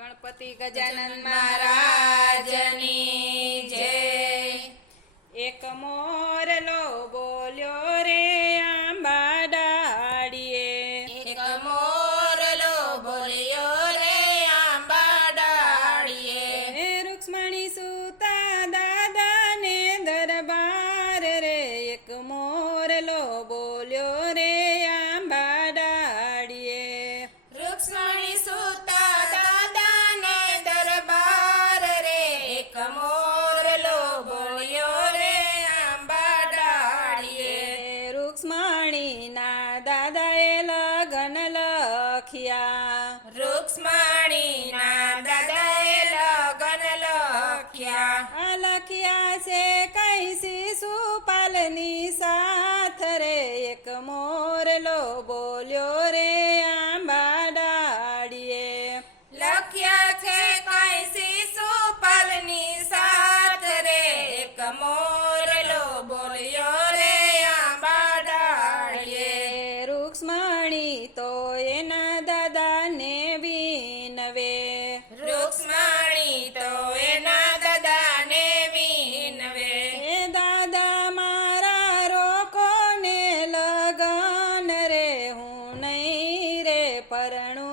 ગણપતિ ગજાનન મહારાજની જય. એક મોર બો રૂક્ષ્મણીના દાદાએ લગન લખ્યા. લખ્યા છે કઈ શિશુ પાલની સાથ રે? એક મોરલો બોલ્યો પરણો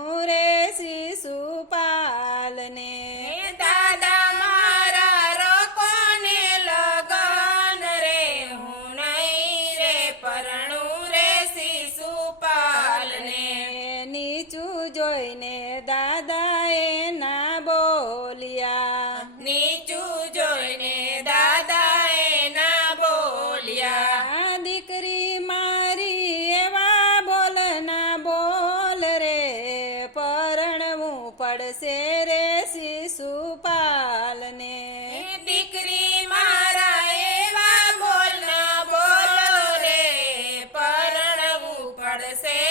atardecer.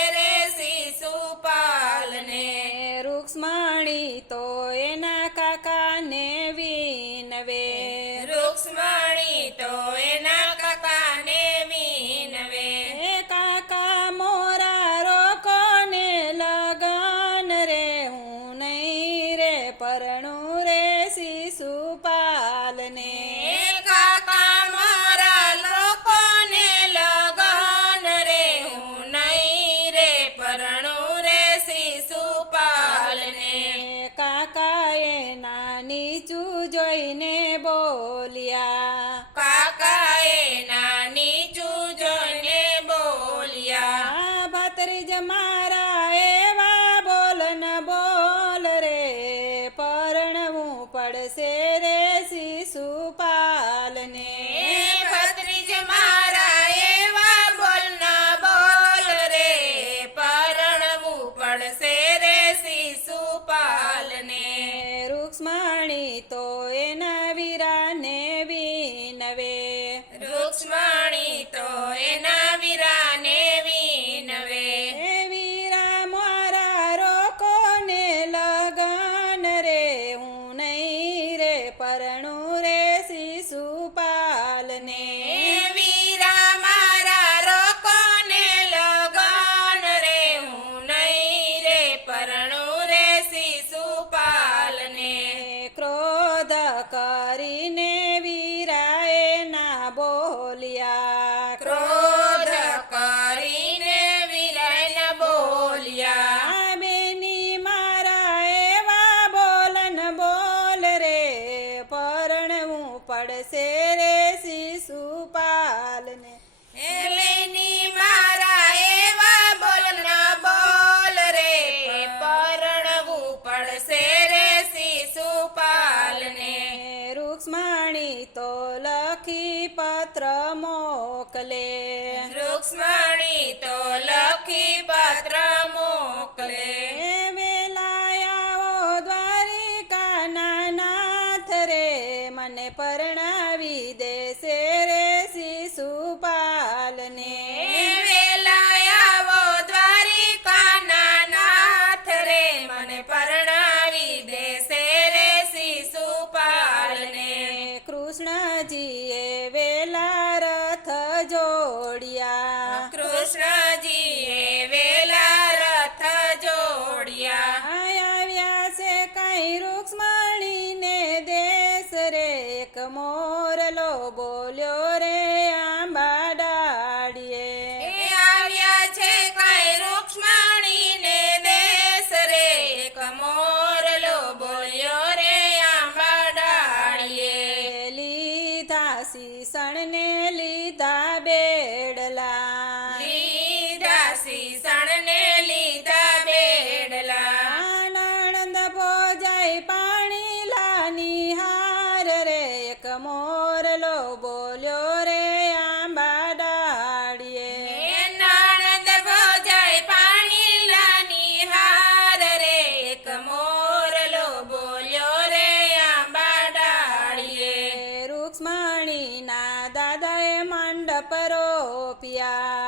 પરજ મારા એવા બોલ ન બોલ રે પરણવું પડશે રે શિશુપાલને. ભત્રીજ મારા એવા બોલ બોલ રે પરણવું પડશે રે શિશુપાલને. રૂક્ષ્મણી તો એ મોકલે રૂક્ષ્મણી તો બોલ્યો પરો પિયા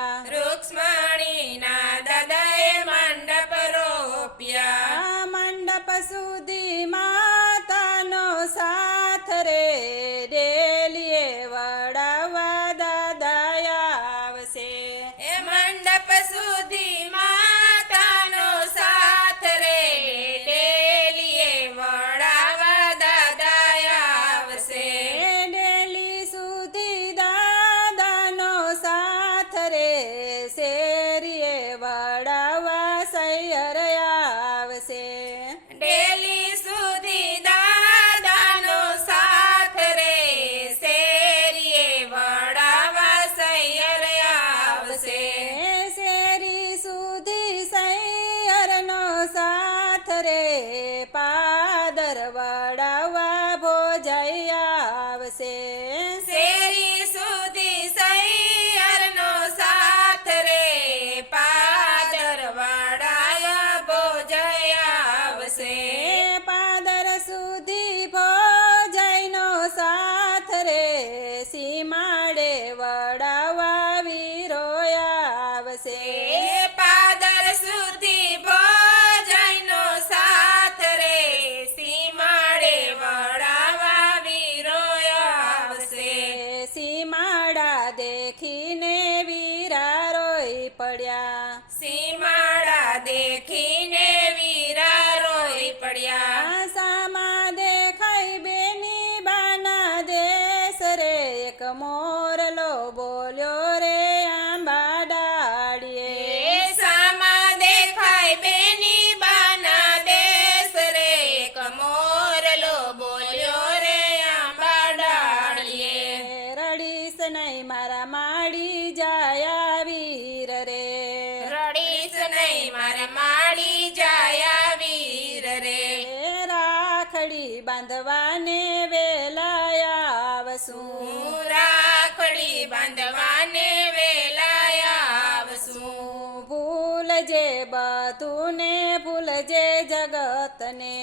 રાખડી બાંધવાને વેલાયા વસું રાખડી બાંધવાને વેલાયા વસું ભૂલજે બધુને ભૂલજે જગતને.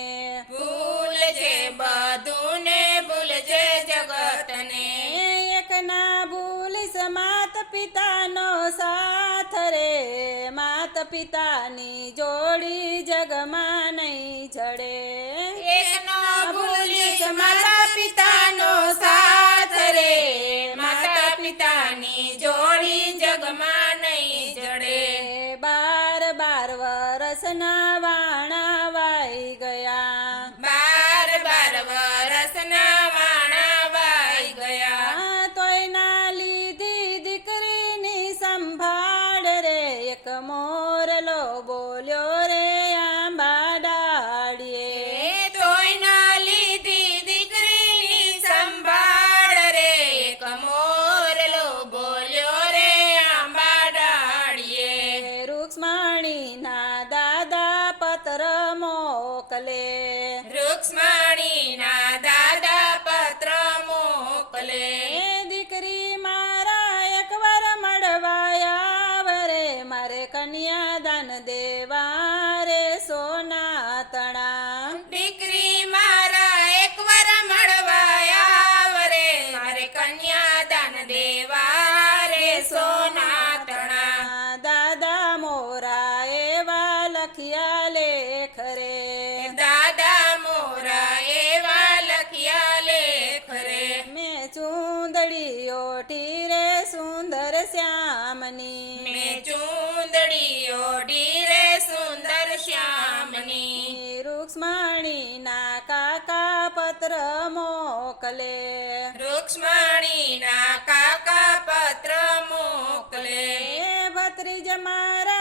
ભૂલજે બધુને ભૂલજે જગતને. એક ના ભૂલીશ માત પિતાનો સાથ રે. માત પિતાની જોડી જગમાં નહીં જડે. my life. ઓઢી રે સુંદર શ્યામની. મેં ચૂંદડી ઓઢી રે સુંદર શ્યામની. રૂક્ષ્મણીના કાકા પત્ર મોકલે. રૂક્ષ્મણીના કાકા પત્ર મોકલે. ભત્રીજ મારા